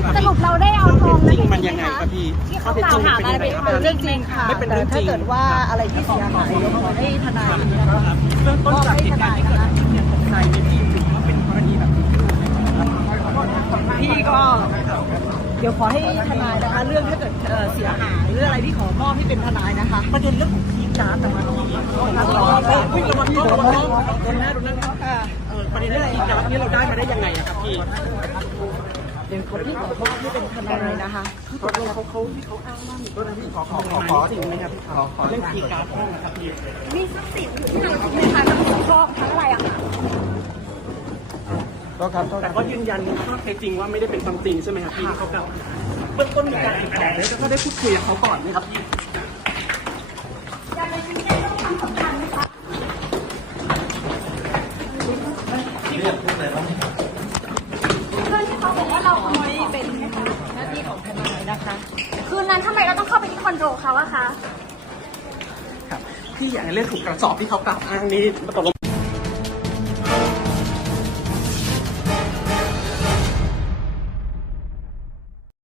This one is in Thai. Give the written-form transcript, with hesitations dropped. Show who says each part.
Speaker 1: สรุปเราได้เอาทอง
Speaker 2: จริงมันยังไงครับพี่
Speaker 1: ที่เขากล่าวหามาเป็นเรื่องจริงค่ะ
Speaker 2: ไม่เป็นเรื่องจริง
Speaker 3: ถ้าเกิดว่าอะไรที่เสียหายขอให้ทนายนะคะ
Speaker 2: เริ่มต้นจากเหตุการณ์ที่เกิดขึ้นเนี่ยตกใจในที่ถึงว่าเป็นกรณีแบบนี้
Speaker 3: พี่ก็เดี๋ยวขอให้ทนายนะคะ เรื่องถ้าเกิดเสียหายหรืออะไรที่ขอมอบให้เป็นทนายนะคะ
Speaker 2: ประเด็นเรื่องของคีย์การ์ดแต่มันพี่ระวังโดนหน้าประเด็นเรื่องคีย์การ์ดนี่เราได้มาได้ยังไงอะครับพี่
Speaker 3: เดี๋ยวคนที่ขอมอบให้เป็นทนายนะคะ
Speaker 2: เขาอ้างว่ามีตัวพี่ขอจริงไหมครับพี่ขอเรื่องคีย์การ์ดนะครับพี่
Speaker 1: มีทรัพย์สินอยู่ที่ไหนคะทั้งทองทั้งอะไรอะค่ะ
Speaker 2: แต่ก็ยืนยันข้อเท็จจริงว่าไม่ได้เป็นความจริงใช่ไหมครับพี่เขากล่าวเบื้องต้นมีการติดต่อแล้วก็ได้พูดคุยกับเขาก่อนไหมครับพี่
Speaker 1: เรื่องที่เขาบอกว่าเราขโมยเป็น
Speaker 3: หน้าที่ของทนายนะคะ
Speaker 1: คืนนั้นทำไมเราต้องเข้าไปที่คอนโดเขาอะคะ
Speaker 2: ครับพี่อยากให้เรื่องถูกกระสอบที่เขากล่าวอ้างนี้ตกลง